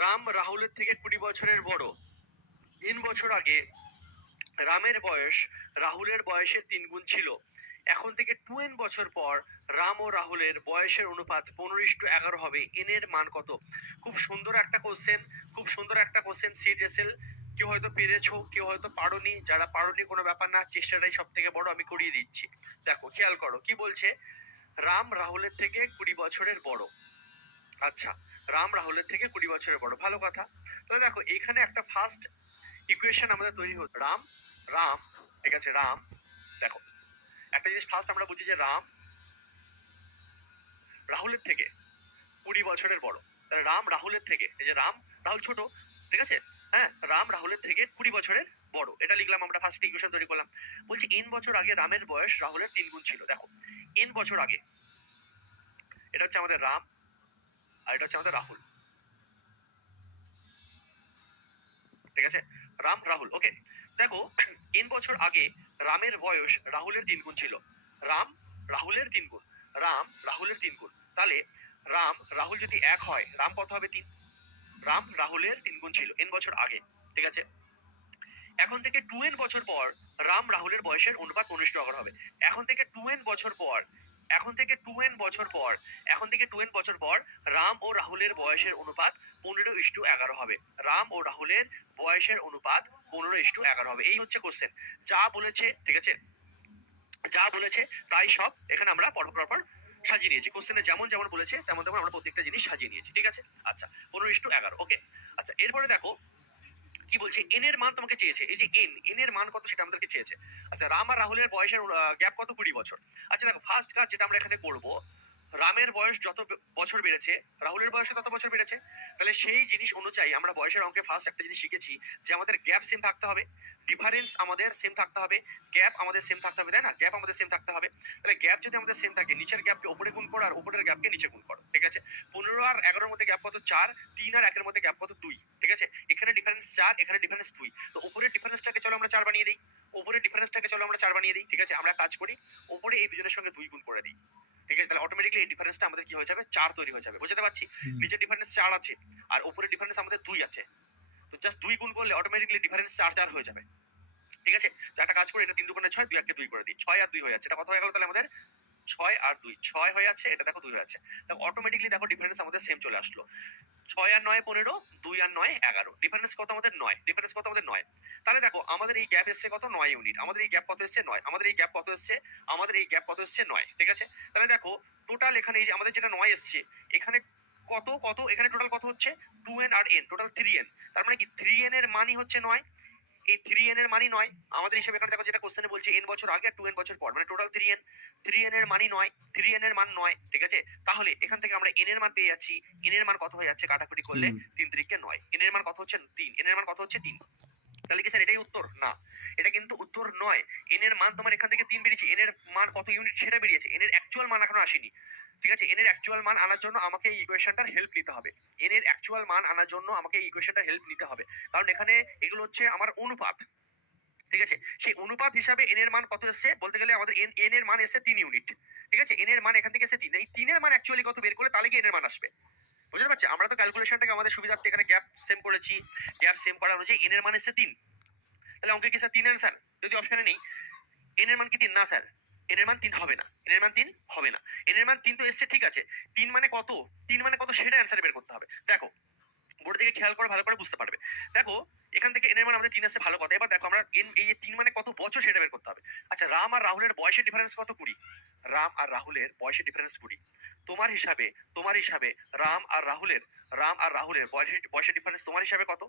রাম রাহুলের থেকে 20 বছরের বড়। 3 বছর আগে রামের বয়স রাহুলের বয়সের 3 গুণ ছিল। এখন থেকে 2n বছর পর রাম ও রাহুলের বয়সের অনুপাত 15:11 হবে। n এর মান কত? খুব সুন্দর একটা কোশ্চেন, খুব সুন্দর একটা কোশ্চেন। সিএসএল কেউ হয়তো পেরেছো, কেউ হয়তো পারোনি। যারা পারোনি কোনো ব্যাপার না, চেষ্টাটাই সব থেকে বড়, আমি করিয়ে দিচ্ছি। দেখো খেয়াল করো কি বলছে। রাম রাহুলের থেকে 20 বছরের বড়। আচ্ছা, রাম রাহুলের থেকে 20 বছরের বড়, ভালো কথা। তাহলে দেখো এখানে একটা ফার্স্ট ইকুয়েশন আমাদের তৈরি হতো। রাম রাম ঠিক আছে, রাম, দেখো একটা জিনিস ফার্স্ট আমরা বুঝি যে রাম রাহুলের থেকে 20 বছরের বড়। তাহলে রাম রাহুলের থেকে, এই যে রাম রাহুল ছোট, ঠিক আছে, হ্যাঁ, রাম রাহুলের থেকে 20 বছরের বড়, এটা লিখলাম আমরা, ফার্স্ট ইকুয়েশন তৈরি করলাম। বলছি n বছর আগে রামের বয়স রাহুলের 3 গুণ ছিল। দেখো n বছর আগে, এটা হচ্ছে আমাদের রাম আর এটা হচ্ছে আমাদের রাহুল, ঠিক আছে, রাম রাহুল, ওকে। দেখো n বছর আগে রামের বয়স রাহুলের 3 গুণ ছিল। রাম রাহুলের 3 গুণ, রাম রাহুলের 3 গুণ। তাহলে রাম রাহুল যদি 1 হয়, রাম কত হবে? 3। রাম রাহুলের 3 গুণ ছিল n বছর আগে, ঠিক আছে। এখন থেকে 2n বছর পর রাম রাহুলের বয়সের অনুপাত 15:11 হবে। এখন থেকে 2n বছর পর, এখন থেকে 2n বছর পর, এখন থেকে 2n বছর পর রাম ও রাহুলের বয়সের অনুপাত 15:11 হবে। রাম ও রাহুলের বয়সের অনুপাত 15:11 হবে। এই হচ্ছে কোশ্চেন। যা বলেছে, ঠিক আছে, যা বলেছে তাই সব এখানে আমরা পরপর সাজিয়ে নিয়েছি। কোশ্চেনে যেমন যেমন বলেছে তেমন তেমন আমরা প্রত্যেকটা জিনিস সাজিয়ে নিয়েছি, ঠিক আছে। আচ্ছা, 15:11, ওকে। আচ্ছা, এরপরে দেখো কি বলছে, এন এর মান তোমাকে চেয়েছে। এই যে এন এর মান কত সেটা আমাদেরকে চেয়েছে। আচ্ছা, রাম আর রাহুলের বয়সের গ্যাপ কত? 20 বছর। আচ্ছা দেখো, ফার্স্ট কাজ যেটা আমরা এখানে করব, রামের বয়স যত বছর বেড়েছে রাহুলের বয়সে তত বছর বেড়েছে। তাহলে সেই জিনিস অনুযায়ী আমরা বয়সের অঙ্কে ফার্স্ট একটা জিনিস শিখেছি যে আমাদের গ্যাপ সেম থাকতে হবে, ডিফারেন্স আমাদের সেম থাকতে হবে, গ্যাপ আমাদের সেম থাকতে হবে, তাই না? গ্যাপ আমাদের সেম থাকতে হবে। তাহলে গ্যাপ যদি আমাদের সেম থাকে, নিচের গ্যাপকে উপরে গুণ করো আর উপরের গ্যাপকে নিচে গুণ করো, ঠিক আছে। 15 আর 11 মধ্যে গ্যাপ কত? 4। 3 আর 1 মধ্যে গ্যাপ কত? 2, ঠিক আছে। এখানে ডিফারেন্স 4, এখানে ডিফারেন্স 2। তো উপরের ডিফারেন্সটাকে চলো আমরা 4 বানিয়ে দিই, উপরের ডিফারেন্সটাকে চলো আমরা 4 বানিয়ে দিই, ঠিক আছে। আমরা কাজ করি, উপরে এই দুজনের সঙ্গে 2 গুণ করে দিই, ঠিক আছে। তাহলে অটোমেটিক্যালি এই ডিফারেন্সটা আমাদের কি হয়ে যাবে? 4 তৈরি হয়ে যাবে। বুঝতে পারছি? নিচের ডিফারেন্স 4 আছে আর উপরের ডিফারেন্স আমাদের 2 আছে। তো জাস্ট 2 গুণ করলে অটোমেটিক্যালি ডিফারেন্স 4 হয়ে যাবে, ঠিক আছে। তো একটা কাজ করে, এটা 3 2 6, 2 1 2 করে দিই। 6 আর 2 হয়ে যাচ্ছে। এটা কত হয়ে গেল তাহলে আমাদের? 6 আর 2, 6 হয়ে যাচ্ছে, এটা দেখো 2 হয়ে যাচ্ছে। দেখো অটোমেটিক্যালি দেখো ডিফারেন্স আমাদের সেম চলে আসলো। 6 আর 9 15, 2 আর 9 11। ডিফারেন্স কত আমাদের? 9। ডিফারেন্স কত আমাদের? 9। তাহলে দেখো আমাদের এই গ্যাপ এসছে কত? 9 ইউনিট। আমাদের এই গ্যাপ কত এসছে? 9। আমাদের এই গ্যাপ কত এসছে? আমাদের এই গ্যাপ কত এসছে? 9, ঠিক আছে। তাহলে দেখো টোটাল এখানে এই যে আমাদের যেটা 9 এসছে, এখানে কত কত এখানে টোটাল কত হচ্ছে? 2n আর n, টোটাল 3n। তার মানে কি 3n এর মানই হচ্ছে 9। এই 3n এর মানই 9 আমাদের হিসেবে। এখানে দেখো যেটা কোশ্চেনে বলছে n বছর আগে আর 2n বছর পর, মানে টোটাল 3n। 3n এর মানই 9, 3n এর মান 9, ঠিক আছে। তাহলে এখান থেকে আমরা n এর মান পেয়ে যাচ্ছি। n এর মান কত হয়ে যাচ্ছে কাটাকুটি করলে? 3 3 9। n এর মান কত হচ্ছে? 3। n এর মান কত হচ্ছে? 3। তাহলে কি স্যার এটাই উত্তর? না, এটা কিন্তু উত্তর নয়। n এর মান তোমার এখান থেকে 3 বেরিয়েছে, n এর মান কত ইউনিট সেটা বেরিয়েছে, n এর অ্যাকচুয়াল মান এখনো আসেনি, ঠিক আছে। n এর অ্যাকচুয়াল মান আনার জন্য আমাকে এই ইকুয়েশনটার হেল্প নিতে হবে। n এর অ্যাকচুয়াল মান আনার জন্য আমাকে এই ইকুয়েশনটার হেল্প নিতে হবে, কারণ এখানে এগুলো হচ্ছে আমার অনুপাত, ঠিক আছে। সেই অনুপাত হিসাবে n এর মান কত এসছে বলতে গেলে আমাদের n এর মান এসছে 3 ইউনিট, ঠিক আছে। n এর মান এখান থেকে এসে 3। এই 3 এর মান অ্যাকচুয়ালি কত বের করলে তাহলে কি n এর মান আসবে? বুঝতে পারছি? আমরা তো ক্যালকুলেশনটাকে আমাদের সুবিধার্থে এখানে গ্যাপ সেম করেছি, গ্যাপ সেম করার অনুযায়ী n এর মান এসছে 3। তাহলে অঙ্কে কি স্যার 3 অ্যান্সার? যদি অপশনে নেই n এর মান কি 3? না স্যার, n এর মান 3 হবে না, n এর মান 3 হবে না। n এর মান 3 তো এসছে, ঠিক আছে। 3 মানে কত? 3 মানে কত সেটা অ্যান্সার বের করতে হবে। দেখো বোর্ড দিকে খেয়াল করে ভালো করে বুঝতে পারবে। দেখো এখান থেকে n এর মান আমাদের 3 আসছে, ভালো কথা। এবার দেখো আমরা এই যে 3 মানে কত বছর সেটা বের করতে হবে। আচ্ছা, রাম আর রাহুলের বয়সের ডিফারেন্স কত? 20। রাম আর রাহুলের বয়সের ডিফারেন্স 20। তোমার হিসাবে রাম আর রাহুলের বয়সের ডিফারেন্স তোমার হিসাবে কত?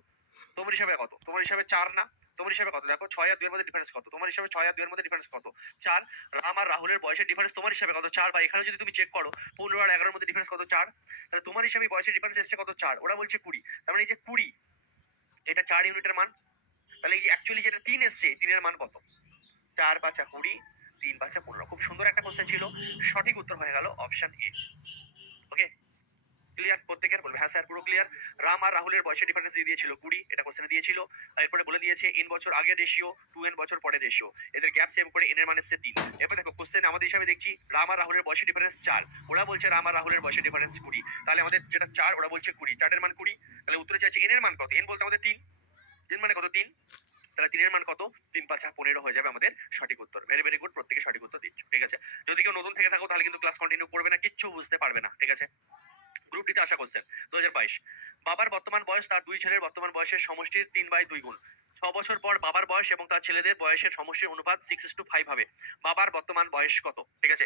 তোমার হিসাবে কত? তোমার হিসাবে 4 না? তোমার হিসাবে কত? দেখো 6 আর 2 এর মধ্যে ডিফারেন্স কত? তোমার হিসাবে 6 আর 2 এর মধ্যে ডিফারেন্স কত? 4। রাম আর রাহুলের বয়সের ডিফারেন্স তোমার হিসাবে কত? 4। বা এখানে যদি তুমি চেক করো 15 আর 11 এর মধ্যে ডিফারেন্স কত? 4। তাহলে তোমার হিসাবে বয়সের ডিফারেন্স এসছে কত? 4। ওরা বলছে 20। তার মানে এই যে 20, এটা 4 ইউনিটের মান। তাহলে এই যে অ্যাকচুয়ালি যেটা 3 এসছে, 3 এর মান কত? 4 5 20, 3 5 15। খুব সুন্দর একটা কোশ্চেন ছিল। সঠিক উত্তর হয়ে গেল অপশন এ, ওকে। ক্লিয়ার? প্রত্যেকের বলবে হ্যাঁ স্যার পুরো ক্লিয়ার। রাম আর রাহুলের বয়সের ডিফারেন্স দিয়ে দিয়েছিল 20, এটা কোশ্চেনে দিয়েছিল। এরপরে বলে দিয়েছে n বছর আগের রেশিও, 2n বছর পরের রেশিও, এদের গ্যাপ সেভ করে n এর মান এসছে 3। এরপর দেখো কোশ্চেন আমাদের হিসাবে দেখছি রাম আর রাহুলের বয়সের ডিফারেন্স 4, ওরা বলছে রাম আর রাহুলের বয়সের ডিফারেন্স 20, তাহলে আমাদের যেটা 4 ওরা বলছে 20, 4 এর মান 20, তাহলে উত্তরে চাইছে n এর মান কত? n বলতে আমাদের 3, 3 মানে কত? 3, তাহলে 3 এর মান কত? 3 5 15 হয়ে যাবে আমাদের সঠিক উত্তর। ভেরি ভেরি গুড, প্রত্যেকে সঠিক উত্তর দিচ্ছ, ঠিক আছে। যদি কেউ নতুন থেকে থাকো তাহলে কিন্তু ক্লাস কন্টিনিউ করবে না, কিচ্ছু বুঝতে পারবে না, ঠিক আছে। গ্রুপ ডিতে আসা কোশ্চেন 2022, বাবার বর্তমান বয়স তার দুই ছেলের বর্তমান বয়সের সমষ্টির 3/2 গুণ। 6 বছর পর বাবার বয়স এবং তার ছেলেদের বয়সের সমষ্টির অনুপাত 6:5 হবে। বাবার বর্তমান বয়স কত? ঠিক আছে,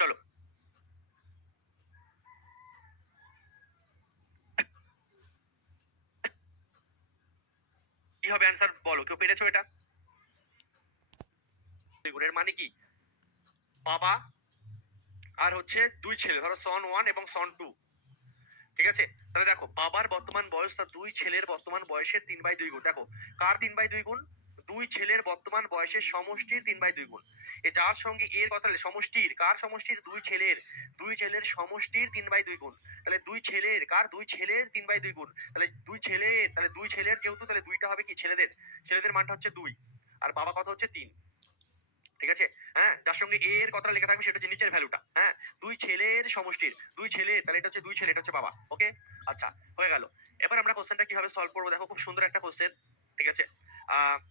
চলো কি হবে অ্যান্সার বলো, কেউ পেরেছো এটা? এর মানে কি? বাবা আর হচ্ছে দুই ছেলে, ধরো সন 1 এবং সন 2, ঠিক আছে। তাহলে দেখো বাবার বর্তমান বয়স তার দুই ছেলের বর্তমান বয়সের 3/2 গুণ। দেখো কার 3/2 গুণ? দুই ছেলের বর্তমান বয়সের সমষ্টির 3/2 গুণ। এ যার সঙ্গে এর কথা হলে সমষ্টির, কার সমষ্টির? দুই ছেলের সমষ্টির 3/2 গুণ। তাহলে দুই ছেলের, কার? দুই ছেলের 3/2 গুণ। তাহলে দুই ছেলের, তাহলে দুই ছেলের যেহেতু, তাহলে দুইটা হবে কি ছেলেদের, ছেলেদের মানটা হচ্ছে 2, আর বাবা কত হচ্ছে 3, ঠিক আছে। হ্যাঁ, যার সঙ্গে এ এর কথাটা লেখা থাকবে সেটা হচ্ছে নিচের ভ্যালুটা। হ্যাঁ, দুই ছেলের সমষ্টির, দুই ছেলের, তাহলে এটা হচ্ছে দুই ছেলে, এটা হচ্ছে বাবা। ওকে, আচ্ছা হয়ে গেল। এবার আমরা কোশ্চেনটা কিভাবে সলভ করবো দেখো, খুব সুন্দর একটা কোশ্চেন, ঠিক আছে।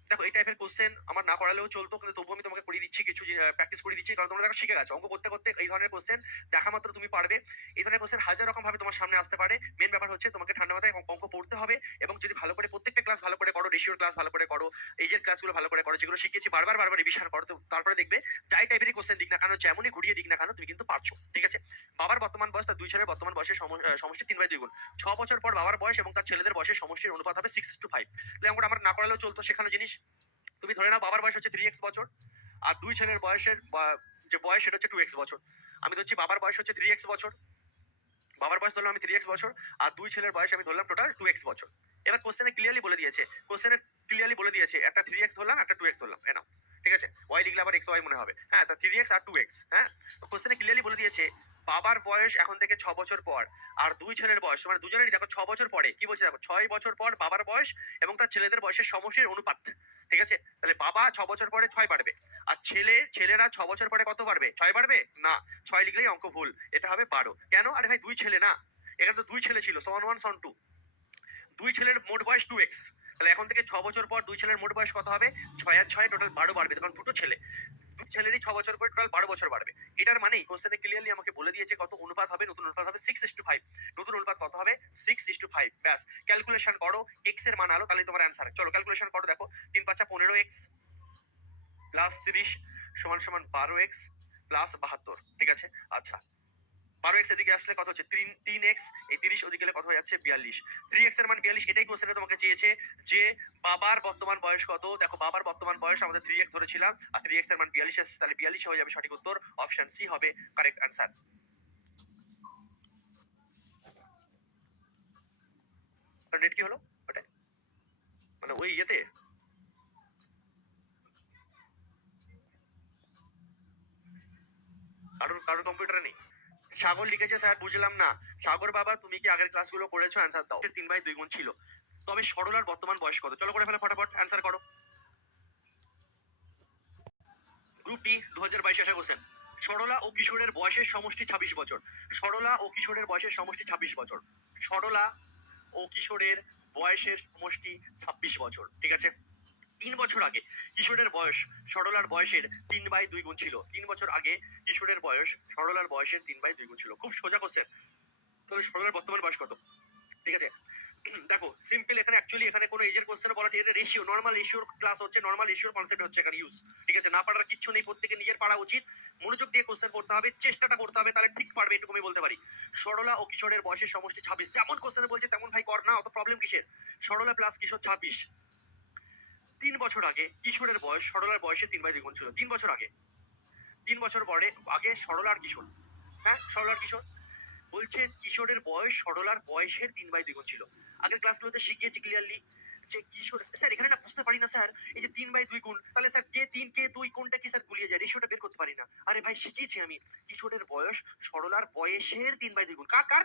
দেখো এই টাইপের কোশ্চেন আমার না করালেও চলতো, কিন্তু তবুও আমি তোমাকে করিয়ে দিচ্ছি, কিছু প্র্যাকটিস করে দিচ্ছি, কারণ তোমরা দেখো শিখে গেছো অঙ্ক করতে করতে, এই ধরনের কোশ্চেন দেখা মাত্র তুমি পারবে। এই ধরনের কোশ্চেন হাজার রকম ভাবে তোমার সামনে আসতে পারে। মেন ব্যাপার হচ্ছে তোমাকে ঠান্ডা মাথায় অঙ্ক পড়তে হবে, এবং যদি ভালো করে প্রত্যেকটা ক্লাস ভালো করে করো, রেশিওর ক্লাস ভালো করে করো, এইজের ক্লাসগুলো ভালো করে করো, যেগুলো শিখিয়েছি বারবার বারবার রিভিশন করো, তারপরে দেখবে যাই টাইপেরই কোশ্চেন দিক না কেন, যেমনই ঘুরিয়ে দিক না কেন, তুমি কিন্তু পারছো, ঠিক আছে। বাবার বর্তমান বয়স তার দুই ছেলের বর্তমান বয়সের সমষ্টি 3/2 গুণ। 6 বছর পর বাবার বয়স এবং তার ছেলেদের বয়সের সমষ্টির অনুপাত হবে 6:5। তাহলে অঙ্কটা আমার না করালেও চলতো, শেখানো জিনিস। তুমি ধরে নাও বাবার বয়স হচ্ছে 3x বছর, আর দুই ছেলের বয়সের যে বয়স সেটা হচ্ছে 2x বছর। আমি ধরছি বাবার বয়স হচ্ছে 3x বছর, বাবার বয়স ধরলাম আমি 3x বছর, আর দুই ছেলের বয়স আমি ধরলাম টোটাল 2x বছর। এবার কোশ্চেনে ক্লিয়ারলি বলে দিয়েছে, কোশ্চেনে ক্লিয়ারলি বলে দিয়েছে একটা 3x ধরলাম, একটা 2x ধরলাম, এ নাও, ঠিক আছে। ওয়াই লিখলে আবার এক্স ওয়াই মনে হবে, হ্যাঁ, তা 3x আর 2x। হ্যাঁ, তো কোশ্চেনে ক্লিয়ারলি বলে দিয়েছে বাবার বয়স এখন থেকে 6 বছর পর, আর দুই ছেলের বয়স মানে দুজনেরই দেখো 6 বছর পরে, কি বলছে দেখো 6 বছর পর বাবার বয়স এবং তার ছেলেদের বয়সের সমষ্টির অনুপাত, ঠিক আছে। তাহলে বাবা 6 বছর পরে 6 বাড়বে, আর ছেলেরা 6 বছর পরে কত বাড়বে? 6 বাড়বে না, 6 লিখলেই অঙ্ক ভুল, এটা হবে 12। কেন? আরে ভাই দুই ছেলে না, এখানে তো দুই ছেলে ছিল, সন 1 সন 2, দুই ছেলের মোট বয়স 2x। তাহলে এখন থেকে 6 বছর পর দুই ছেলের মোট বয়স কত হবে? 6 আর 6 টোটাল 12 বাড়বে, তখন দুটো ছেলে, দুই ছেলেরই 6 বছর পরে টোটাল 12 বছর বাড়বে। এটার মানেই কোশ্চেনে ক্লিয়ারলি আমাকে বলে দিয়েছে কত অনুপাত হবে, নতুন অনুপাত হবে 6:5। নতুন অনুপাত কত হবে? 6:5। ব্যাস, ক্যালকুলেশন করো, x এর মান আলো, তাহলে তোমার অ্যান্সার। চলো ক্যালকুলেশন করো, দেখো 3 5 15x প্লাস 30 সমান সমান 12x প্লাস 72, ঠিক আছে। আচ্ছা 12x এদিকে আসলে কত হচ্ছে? 3x, এই 30 ওদিকে গেলে কত হয়ে যাচ্ছে? 42। 3x এর মান 42, এটাই কোশ্চেনে তোমাকে চেয়েছে যে বাবার বর্তমান বয়স কত। দেখো বাবার বর্তমান বয়স আমাদের 3x ধরেছিলাম, আর 3x এর মান 42 এসেছে, তাহলে 42 হয়ে যাবে সঠিক উত্তর। অপশন সি হবে কারেক্ট অ্যান্সার। নেট কি হলো ওটা, মানে ওই ইয়েতে কারোর কারোর কম্পিউটারে নেই? সাগর লিখেছে স্যার বুঝলাম না। সাগর বাবা তুমি কি আগের ক্লাসগুলো করেছো? অ্যান্সার দাও। 3/2 গুণ ছিল, তবে সরলার বর্তমান বয়স কত? চলো করে ফেলো ফটাফট, অ্যান্সার করো। গ্রুপ ডি 2022 আসা কোশ্চেন। সরলা ও কিশোরের বয়সের সমষ্টি 26 বছর। সরলা ও কিশোরের বয়সের সমষ্টি 26 বছর। সরলা ও কিশোরের বয়সের সমষ্টি 26 বছর, ঠিক আছে। 3 বছর আগে কিশোরের বয়স সরলার বয়সের 3/2 গুণ ছিল। 3 বছর আগে কিশোরের বয়স সরলার বয়সের 3/2 গুণ ছিল। খুব সোজা কোশ্চেন। তাহলে সরলার বর্তমান বয়স কত? ঠিক আছে, দেখো সিম্পল, এখানে অ্যাকচুয়ালি এখানে কোনো এজের কোশ্চেন বলা এটা রেশিও, নরমাল রেশিওর ক্লাস হচ্ছে, নরমাল রেশিওর কনসেপ্ট হচ্ছে এখানে ইউজ, ঠিক আছে। না পারার কিচ্ছু নেই, প্রত্যেকে নিজের পারা উচিত, মনোযোগ দিয়ে কোশ্চেন করতে হবে, চেষ্টাটা করতে হবে, তাহলে ঠিক পারবে, এটুকু আমি বলতে পারি। সরলা ও কিশোরের বয়সের সমষ্টি 26, যেমন কোশ্চেনে বলছে তেমন ভাই কর না, অত প্রবলেম কিসের? সরলা প্লাস কিশোর 26। 3 বছর আগে কিশোরের বয়স সরলার বয়সের 3/2 গুণ ছিল। 3 বছর আগে, 3 বছর পরে আগে সরলার কিশোর, হ্যাঁ সরলার কিশোর, বলছে কিশোরের বয়স সরলার বয়সের 3/2 গুণ ছিল। আগের ক্লাসগুলোতে শিখিয়েছি ক্লিয়ারলি যে কিশোর স্যার এখানে না বুঝতে পারি না স্যার, এই যে 3/2 গুণ, তাহলে স্যার কে 3 কে 2 কোনটা কি স্যার গুলিয়ে যায়, রেশিওটা বের করতে পারি না। আরে ভাই শিখিয়েছি আমি, কিশোরের বয়স সরলার বয়সের 3/2 গুণ। কার কার?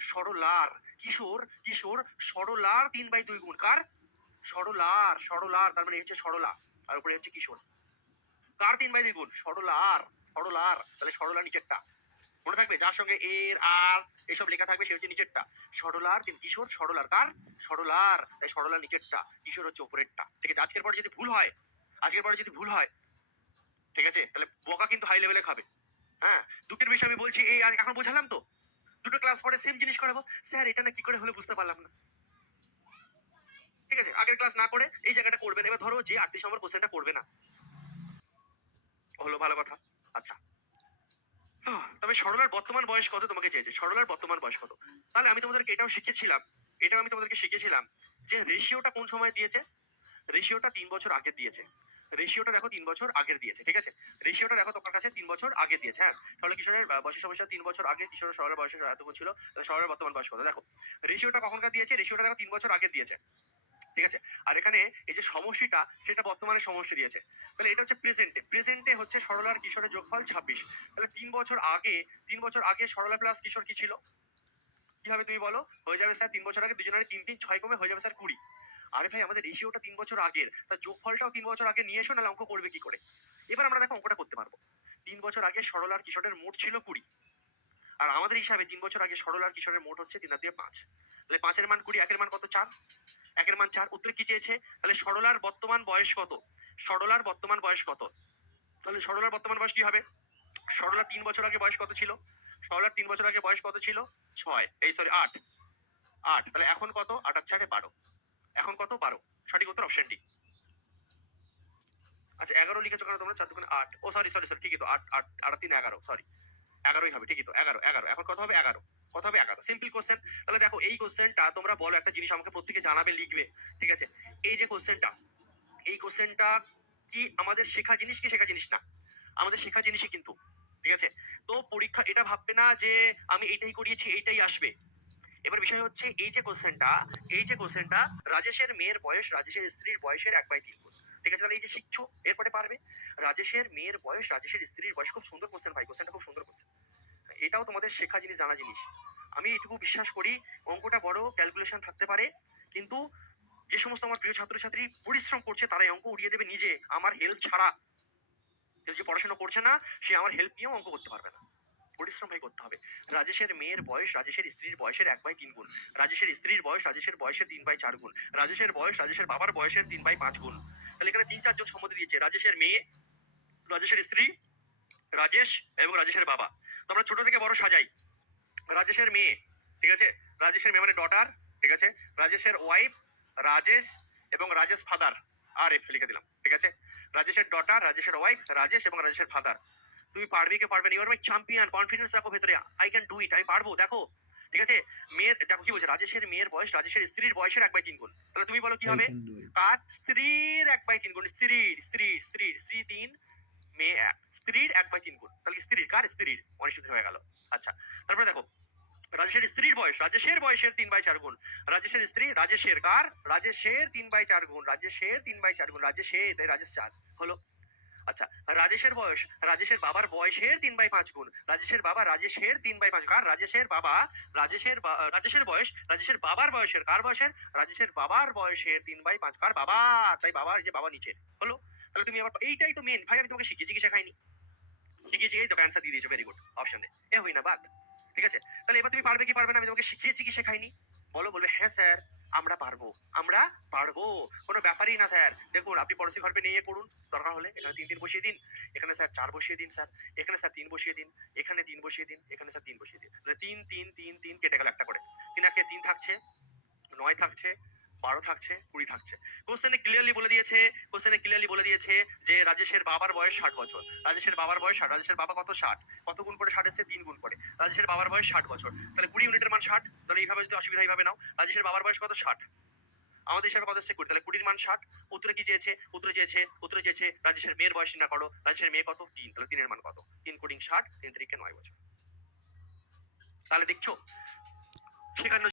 সরলার। কিশোর কিশোর সরলার 3/2 গুণ। কার? সরলার। সরলার তার মানে হচ্ছে সরলা, আর উপরে হচ্ছে কিশোর। কার 3/2 গুণ? সরলার। সরলার, তাহলে সরলা নিচেরটা মনে থাকবে, যার সঙ্গে এর আর এসব লেখা থাকবে সে হচ্ছে নিচেরটা। সরলার কিশোর সরলার। কার? সরলার, তাই সরলার নিচেরটা, কিশোর হচ্ছে উপরেরটা। ঠিক আছে, আজকের পরে যদি ভুল হয়, আজকের পরে যদি ভুল হয়, ঠিক আছে, তাহলে বকা কিন্তু হাই লেভেলে খাবে। হ্যাঁ, দুটোর বিষয় আমি বলছি, এই এখন বোঝালাম তো, দুটো ক্লাস পরে সেম জিনিস করাবো। স্যার এটা না কি করে হলে বুঝতে পারলাম না। ঠিক আছে, আগের ক্লাস না করে এই জায়গাটা করবেন। এবার ধরো যে 38 নম্বর কোশ্চেনটা করবে না, হলো ভালো কথা। আচ্ছা, তবে সরলার বর্তমান বয়স কত তোমাকে চেয়েছে, সরলার বর্তমান বয়স কত। তাহলে আমি তোমাদেরকে এটাও শিখেছিলাম, এটাও আমি তোমাদেরকে শিখেছিলাম যে রেশিওটা কোন সময় দিয়েছে, রেশিওটা 3 বছর আগে দিয়েছে। রেশিওটা দেখো 3 বছর আগের দিয়েছে। ঠিক আছে, রেশিওটা দেখো তোমার কাছে 3 বছর আগে দিয়েছে। হ্যাঁ, তাহলে কিশোরের বয়সের সমস্যা 3 বছর আগে, কিশোরের সরলার বয়সের এতক্ষণ ছিল, তাহলে সরলার বর্তমান বয়স কত দেখো। রেশিওটা কখনকার দিয়েছে, রেশিওটা দেখো 3 বছর আগে দিয়েছে। ঠিক আছে, আর এখানে এই যে সমষ্টিটা সেটা বর্তমানে সমষ্টি দিয়েছে, তাহলে এটা হচ্ছে প্রেজেন্টে। প্রেজেন্টে হচ্ছে সরলার কিশোরের যোগফল 26। তাহলে 3 বছর আগে, 3 বছর আগে সরলা প্লাস কিশোর কি ছিল, কি হবে তুমি বলো? হয়ে যাবে স্যার 3 বছর আগে দুজনের 3 3 6 কমে হয়ে যাবে স্যার 20। আরে ভাই আমাদের রেশিওটা 3 বছর আগের, তার যোগফলটাও 3 বছর আগে নিয়ে এসো, না অঙ্ক করবে কি করে। এবার আমরা দেখো অঙ্কটা করতে পারবো। 3 বছর আগে সরলার কিশোরের মোট ছিল 20, আর আমাদের হিসাবে 3 বছর আগে সরলার কিশোরের মোট হচ্ছে 3 আর 2 5, তাহলে 5-এর মান 20, একের মান কত 4, একের মান 4। উত্তরে কি চেয়েছে, তাহলে সরলার বর্তমান বয়স কত, সরলার বর্তমান বয়স কত। তাহলে সরলার বর্তমান বয়স কি হবে, সরলার 3 বছর আগে বয়স কত ছিল, সরলার 3 বছর আগে বয়স কত ছিল 6, এই সরি 8, 8, তাহলে এখন কত, 8 আর 4 12, এখন কত 12। সঠিক উত্তর অপশন ডি। আচ্ছা 11 লিখেছো কেন তোমরা, 4 2 8, ও সরি সরি সরি, ঠিকই তো 8 8 8 3 11, সরি 11ই হবে, ঠিকই তো 11 11, এখন কত হবে 11, কত হবে 11, সিম্পল কোশ্চেন। তাহলে দেখো এই কোশ্চেনটা তোমরা বলো, একটা জিনিস আমাকে প্রত্যেকে জানাবে, লিখবে। ঠিক আছে, এই যে কোশ্চেনটা, এই কোশ্চেনটা কি আমাদের শেখা জিনিস কি শেখা জিনিস না, আমাদের শেখা জিনিসই কিন্তু। ঠিক আছে, তো পরীক্ষা এটা ভাববে না যে আমি এইটাই করিয়েছি এইটাই আসবে। এবার বিষয় হচ্ছে এই যে কোশ্চেনটা, এই যে কোশ্চেনটা রাজেশের মেয়ের বয়স রাজেশের স্ত্রীর বয়সের 1/3 গুণ। ঠিক আছে, তাহলে এই যে শিখছো এরপরে পারবে। রাজেশের মেয়ের বয়স রাজেশের স্ত্রীর বয়স, খুব সুন্দর কোশ্চেন ভাই, কোশ্চেনটা খুব সুন্দর কোশ্চেন। এটাও তোমাদের শেখা জিনিস, জানা জিনিস। আমি এটুকু বিশ্বাস করি, অঙ্কটা বড় ক্যালকুলেশন থাকতে পারে, কিন্তু যে সমস্ত আমার প্রিয় ছাত্রছাত্রী পরিশ্রম করছে তারা এই অঙ্ক উড়িয়ে দেবে নিজে, আমার হেল্প ছাড়া। যে পড়াশোনা করছে না সে আমার হেল্প নিয়েও অঙ্ক করতে পারবে না, পরিশ্রম ভাই করতে হবে। রাজেশের মেয়ের বয়স রাজেশের স্ত্রীর বয়সের 1/3 গুণ, রাজেশের স্ত্রীর বয়স রাজেশের বয়সের 3/4 গুণ, রাজেশের বয়স রাজেশের বাবার বয়সের 3/5 গুণ। তাহলে এখানে 3 4 জন সম্মতি দিয়েছে, রাজেশের মেয়ে, রাজেশের স্ত্রী, রাজেশ এবং রাজেশের বাবা। তো আমরা ছোট থেকে বড় সাজাই। রাজেশের মেয়ে, ঠিক আছে, রাজেশের মেয়ে মানে ডটার, ঠিক আছে, রাজেশের ওয়াইফ রাজেশ এবং রাজেশ ফাদার, আর এফ লিখে দিলাম। ঠিক আছে, রাজেশের ডটার, রাজেশের ওয়াইফ রাজেশ এবং রাজেশের ফাদার। তুমি পারবে কি পারবে না, you are my champion, confidence রাখো ভেতরে, আই ক্যান ডু ইট, আমি পারবো। দেখো ঠিক আছে, মেয়ের দেখো কি বলছে, রাজেশের মেয়ের বয়স রাজেশের স্ত্রীর বয়সের 1/3 গুণ। তাহলে তুমি বলো কি হবে, কার স্ত্রীর 1/3 গুণ, স্ত্রীর স্ত্রীর স্ত্রীর স্ত্রী 3 মেয়ে 1, স্ত্রীর 1/3 গুণ, তাহলে স্ত্রীর, কার স্ত্রীর, অনিশ্চিত হয়ে গেল। আচ্ছা, তারপরে দেখো রাজেশের স্ত্রীর বয়স রাজেশের বয়সের 3/4 গুণ, রাজেশের স্ত্রী রাজেশের, কার রাজেশের 3/4 গুণ, রাজেশের 3/4 গুণ, রাজেশের, তাই রাজেশ 4 হলো। আচ্ছা, রাজেশের বয়স রাজেশের বাবার বয়সের 3/5 গুণ, রাজেশের বাবা রাজেশের 3/5, কার রাজেশের বাবা, রাজেশের বয়স রাজেশের বাবার বয়সের, কার বয়সের, রাজেশের বাবার বয়সের 3/5, কার বাবা, তাই বাবার, যে বাবা নিচে হলো। তাহলে তুমি আবার এইটাই তো মেন ভাই, আমি তোমাকে শিখিয়েছি কি শেখাইনি, শিখিয়েছি, এই তো অ্যান্সার দিয়ে দিয়েছো, ভেরি গুড, অপশন এ হই না বাদ। ঠিক আছে, তাহলে এবার তুমি পারবে কি পারবে না, আমি তোমাকে শিখিয়েছি কি শেখাইনি বলো, বলবে হ্যাঁ স্যার আমরা পারবো, আমরা পারবো, কোনো ব্যাপারই না স্যার। দেখুন আপনি পড়োশি ঘর নিয়ে করুন, দরকার হলে এখানে 3 3 বসিয়ে দিন, এখানে স্যার 4 বসিয়ে দিন স্যার, এখানে স্যার 3 বসিয়ে দিন, এখানে 3 বসিয়ে দিন, এখানে স্যার 3 বসিয়ে দিন, তাহলে 3 3 3 3 কেটে গেল একটা করে, 3 আর 3 থাকছে, 9 থাকছে, 12 থাকছে, 20 থাকছে। কোশ্চেনে ক্লিয়ারলি বলে দিয়েছে, কোশ্চেনে ক্লিয়ারলি বলে দিয়েছে যে রাজেশের বাবার বয়স 60 বছর, রাজেশের বাবার বয়স 60, রাজেশের বাবা কত 60, কত গুণ করে 60 এসছে 3 গুণ করে, রাজেশের বাবার বয়স 60 বছর, তাহলে 20 ইউনিটের মান 60, তাহলে এইভাবে যদি অসুবিধা এইভাবে নাও, রাজেশের বাবার বয়স কত 60, আমাদের হিসাবে কত এসছে 20, তাহলে 20 এর মান 60। উত্তরে কি চেয়েছে, উত্তরে চেয়েছে রাজেশের মেয়ের বয়স না করো, রাজেশের মেয়ে কত 3, তাহলে 3 এর মান কত, 3 কোডিং 60, 3 3 9 বছর। তাহলে দেখছো শেখানো